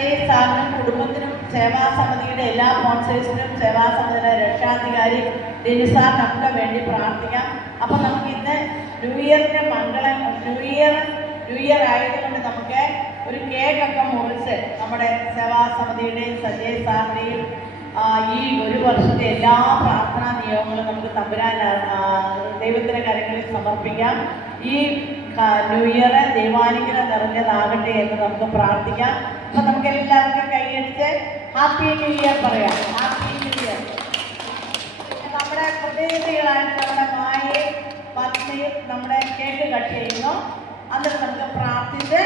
സഞ്ജയ് സാറിനും കുടുംബത്തിനും സേവാ സമിതിയുടെ എല്ലാ സ്പോൺസേഴ്സിനും സേവാ സമിതിയുടെ രക്ഷാധികാരി ഡെനിസാറിനൊക്കെ വേണ്ടി പ്രാർത്ഥിക്കാം. അപ്പം നമുക്ക് ഇന്ന് ന്യൂ ഇയറിന്റെ മംഗളം ന്യൂ ഇയർ ന്യൂ ഇയർ ആയതുകൊണ്ട് നമുക്ക് ഒരു കേക്കൊക്കെ മുറിച്ച് നമ്മുടെ സേവാ സമിതിയുടെയും സജയ് സാറിന്റെയും ഈ ഒരു വർഷത്തെ എല്ലാ പ്രാർത്ഥനാ നിയോഗങ്ങളും നമുക്ക് തമ്പുരാൻ ദൈവത്തിന്റെ കരങ്ങളിൽ സമർപ്പിക്കാം. ഈ ന്യൂ ഇയർ ദൈവാനുഗ്രഹം നിറഞ്ഞതാകട്ടെ എന്ന് നമുക്ക് പ്രാർത്ഥിക്കാം. അപ്പം നമുക്ക് എല്ലാവർക്കും കൈയടിച്ച് ഹാപ്പി ന്യൂ ഇയർ പറയാം. ഹാപ്പി ന്യൂ ഇയർ നമ്മുടെ പ്രതിനിധികളായിട്ട് നമ്മുടെ മായയെ പത്നിയും നമ്മുടെ കേക്ക് കട്ട് ചെയ്യുന്നു. അതിൽ നമുക്ക് പ്രാർത്ഥിച്ച്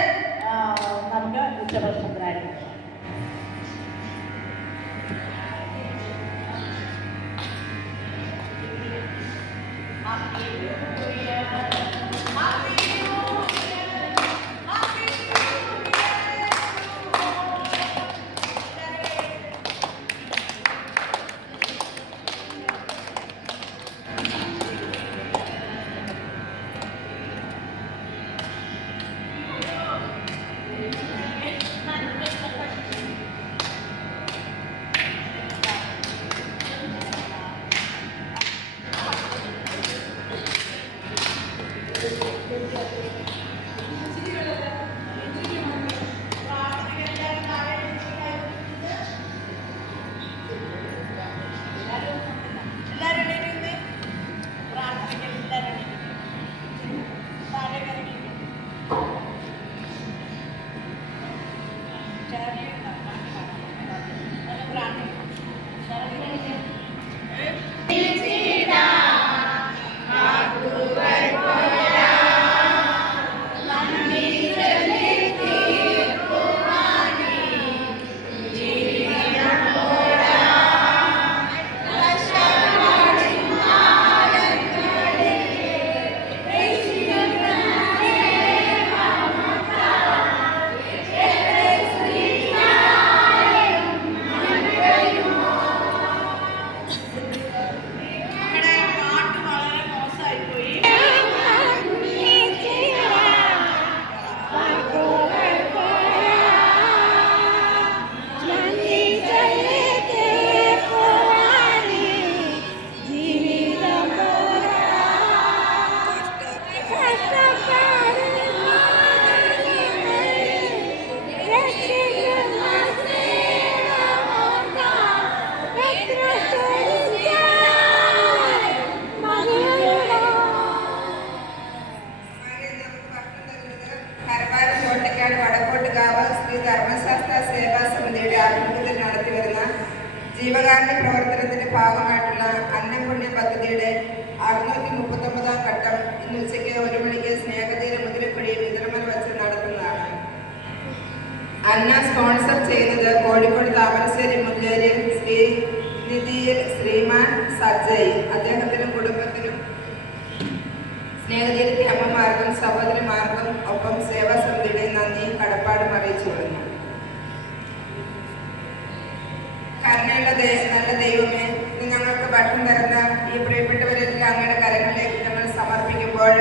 നമുക്ക് ഉച്ചഭക്ഷണത്തിനായിട്ട് എല്ലാവരും Thank you. ധർമ്മശാസ്ത്ര സേവാ സമിതിയുടെ ആഭിമുഖ്യത്തിൽ നടത്തി വരുന്ന ജീവകാരുണ്യ പ്രവർത്തനത്തിന്റെ ഭാഗമായിട്ടുള്ള അന്നപുണ്യ പദ്ധതിയുടെ അറുന്നൂറ്റി മുപ്പത്തൊമ്പതാം ഘട്ടം ഇന്ന് ഉച്ചയ്ക്ക് ഒരു മണിക്ക് സ്നേഹതീര മുതിരക്കുഴിയിൽ വിതരണം വെച്ച് നടത്തുന്നതാണ്. അന്ന സ്പോൺസർ ചെയ്യുന്നത് കോഴിക്കോട് താമരശ്ശേരി മുല്ലേരിൽ ശ്രീ നിധിയിൽ ശ്രീമാൻ സജ്ജയ്. അദ്ദേഹത്തിനും കുടുംബത്തിനും സ്നേഹതീരത്തെ അമ്മമാർക്കും സഹോദരിമാർക്കും ഒപ്പം സേവാ സമിതിയുടെ നന്ദിയും കടപ്പാടും അറിയിച്ചു കൊള്ളുന്നു കരുണയുള്ള നല്ല ദൈവമേ ഇന്ന് ഞങ്ങൾക്ക് ഭക്ഷണം തരുന്ന ഈ പ്രിയപ്പെട്ടവരെല്ലാം അങ്ങയുടെ കരങ്ങളിലേക്ക് ഞങ്ങൾ സമർപ്പിക്കുമ്പോൾ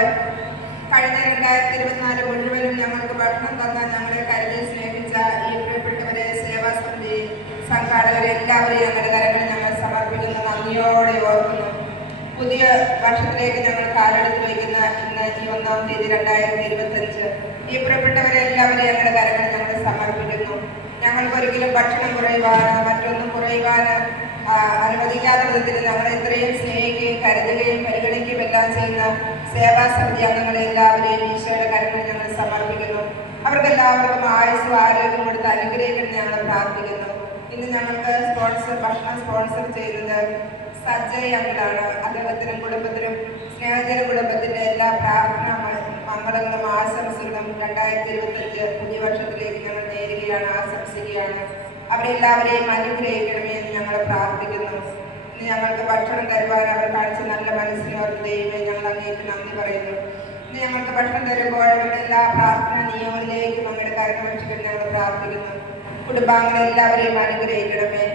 കഴിഞ്ഞ രണ്ടായിരത്തി ഇരുപത്തിനാല് മുഴുവനും ഞങ്ങൾക്ക് ഭക്ഷണം തന്ന ഞങ്ങളെ കരുതി സ്നേഹിച്ച ഈ പ്രിയപ്പെട്ടവരെ സേവാ സമിതി സംഘാടകരെ എല്ലാവരെയും ഞങ്ങളുടെ കരങ്ങളിൽ ഞങ്ങൾ സമർപ്പിക്കുന്ന. നന്ദിയോടെ ഓർക്കുന്നു. പുതിയ വർഷത്തിലേക്ക് ഞങ്ങൾ കാലെടുത്ത് വയ്ക്കുന്ന ഇന്ന് ഈ ഒന്നാം തീയതി രണ്ടായിരത്തി ഇരുപത്തഞ്ച് ഈ പ്രിയപ്പെട്ടവരെ എല്ലാവരെയും ഞങ്ങളുടെ കരങ്ങളിൽ ഞങ്ങൾ സമർപ്പിക്കുന്നു. ഞങ്ങൾക്ക് ഒരിക്കലും ഭക്ഷണം കുറയുവാനോ മറ്റൊന്നും കുറയുവാനോ ആ, അനുവദിക്കാത്ത വിധത്തിൽ ഞങ്ങളെ ഇത്രയും സ്നേഹിക്കുകയും കരുതുകയും പരിഗണിക്കുകയും എല്ലാം ചെയ്യുന്ന സേവാ സമിതി അംഗങ്ങളെ എല്ലാവരെയും ഈശോയുടെ കരങ്ങളിൽ ഞങ്ങൾ സമർപ്പിക്കുന്നു. അവർക്ക് എല്ലാവർക്കും ആയുസ്സും ആരോഗ്യം കൊടുത്ത് അനുഗ്രഹിക്കണം ഞങ്ങൾ പ്രാർത്ഥിക്കുന്നു ഇന്ന് ഞങ്ങൾക്ക് സ്പോൺസർ ഭക്ഷണം സ്പോൺസർ ചെയ്യുന്നത് സജ്ജയ് അങ്കിളാണ്. അദ്ദേഹത്തിനും കുടുംബത്തിനും സ്നേഹജന കുടുംബത്തിന്റെ എല്ലാ പ്രാർത്ഥന മംഗളങ്ങളും ആശംസകളും രണ്ടായിരത്തി ഇരുപത്തഞ്ച് പുതിയ വർഷത്തിലേക്ക് ഞങ്ങൾ നേരുകയാണ് ആശംസിക്കുകയാണ്. അവരെ എല്ലാവരെയും അനുഗ്രഹിക്കണമേ എന്ന് ഞങ്ങൾ പ്രാർത്ഥിക്കുന്നു. ഇന്ന് ഞങ്ങൾക്ക് ഭക്ഷണം തരുവാൻ അവർ കാണിച്ച നല്ല മനസ്സിനെ അവർ ദൈവമേ ഞങ്ങൾ അങ്ങേക്ക് നന്ദി പറയുന്നു. ഇന്ന് ഞങ്ങൾക്ക് ഭക്ഷണം തരുമ്പോൾ അവരുടെ എല്ലാ പ്രാർത്ഥന നിയമങ്ങളിലേക്കും അങ്ങയുടെ കരുണവക്ഷികൾ ഞങ്ങൾ പ്രാർത്ഥിക്കുന്നു. കുടുംബാംഗങ്ങളെല്ലാവരെയും അനുഗ്രഹിക്കണമേ.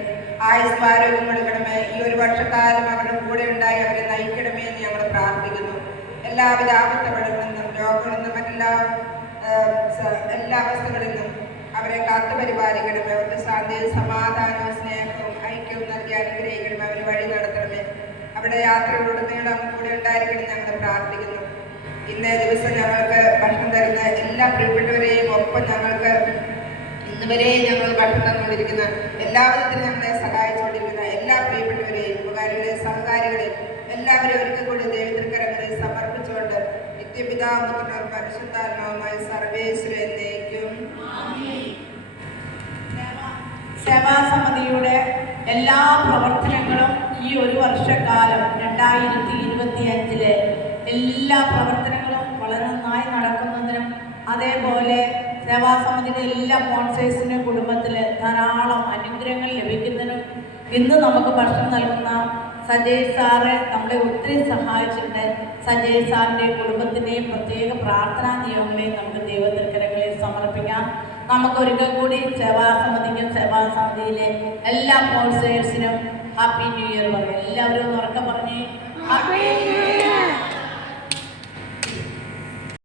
ആയുസ് ആരോഗ്യം കൊടുക്കണമേ. ഈ ഒരു വർഷക്കാലം അവരുടെ കൂടെ ഉണ്ടായി അവരെ നയിക്കണമേ എന്ന് ഞങ്ങൾ പ്രാർത്ഥിക്കുന്നു. എല്ലാവിധ ആപത്തകളിൽ നിന്നും രോഗങ്ങളിൽ നിന്നും എല്ലാ എല്ലാ അവസ്ഥകളിൽ നിന്നും കാത്തു പരിപാലിക്കണമേ അവരുടെ ശാന്തിയും സമാധാനവും സ്നേഹവും ഐക്യവും നൽകി അനുഗ്രഹിക്കണമേ അവർ വഴി നടത്തണമേ. അവിടെ യാത്രകളുടനീളം കൂടെ ഉണ്ടായിരിക്കണം ഞങ്ങൾ പ്രാർത്ഥിക്കുന്നു. ഇന്നേ ദിവസം ഞങ്ങൾക്ക് ഭക്ഷണം തരുന്ന എല്ലാ പ്രിയപ്പെട്ടവരെയും ഒപ്പം ഞങ്ങൾക്ക് ഇന്നുവരെയും ഞങ്ങൾ ഭക്ഷണം തന്നുകൊണ്ടിരിക്കുന്ന എല്ലാവിധത്തിലും ഞങ്ങളെ സഹായിച്ചുകൊണ്ടിരിക്കുന്ന എല്ലാ പ്രിയപ്പെട്ടവരെയും ഉപകാരികളെയും സഹകാരികളെയും എല്ലാവരെയും ഒരുക്കം കൂടി ദൈവത്തിൻകരങ്ങളിൽ സമർപ്പിച്ചുകൊണ്ട് നിത്യപിതാമുദ്രനും പരിശുദ്ധാത്മാവുമായി സർവേശ്വരൻ എന്നേക്കും. സേവാസമിതിയുടെ എല്ലാ പ്രവർത്തനങ്ങളും ഈ ഒരു വർഷക്കാലം രണ്ടായിരത്തി ഇരുപത്തി അഞ്ചിലെ എല്ലാ പ്രവർത്തനങ്ങളും വളരെ നന്നായി നടക്കുന്നതിനും അതേപോലെ സേവാസമിതിയുടെ എല്ലാ സ്പോൺസേഴ്സിനും കുടുംബത്തിൽ ധാരാളം അനുഗ്രഹങ്ങൾ ലഭിക്കുന്നതിനും ഇന്ന് നമുക്ക് ഭക്ഷണം നൽകുന്ന സജയ് സാറ് നമ്മളെ ഒത്തിരി സഹായിച്ചിട്ടുണ്ട്. സജയ് സാറിന്റെ കുടുംബത്തിന്റെയും പ്രത്യേക പ്രാർത്ഥനാ നിയമങ്ങളെയും നമുക്ക് ദൈവത്തിരക്കരങ്ങളിൽ സമർപ്പിക്കാം. നമുക്ക് ഒരിക്കൽ കൂടി സേവാസമിതിക്കും സേവാസമിതിയിലെ എല്ലാ ഫോൾസേഴ്സിനും ഹാപ്പി ന്യൂ ഇയർ പറയും. എല്ലാവരും ഉറക്കം പറഞ്ഞ് ഹാപ്പി ന്യൂ ഇയർ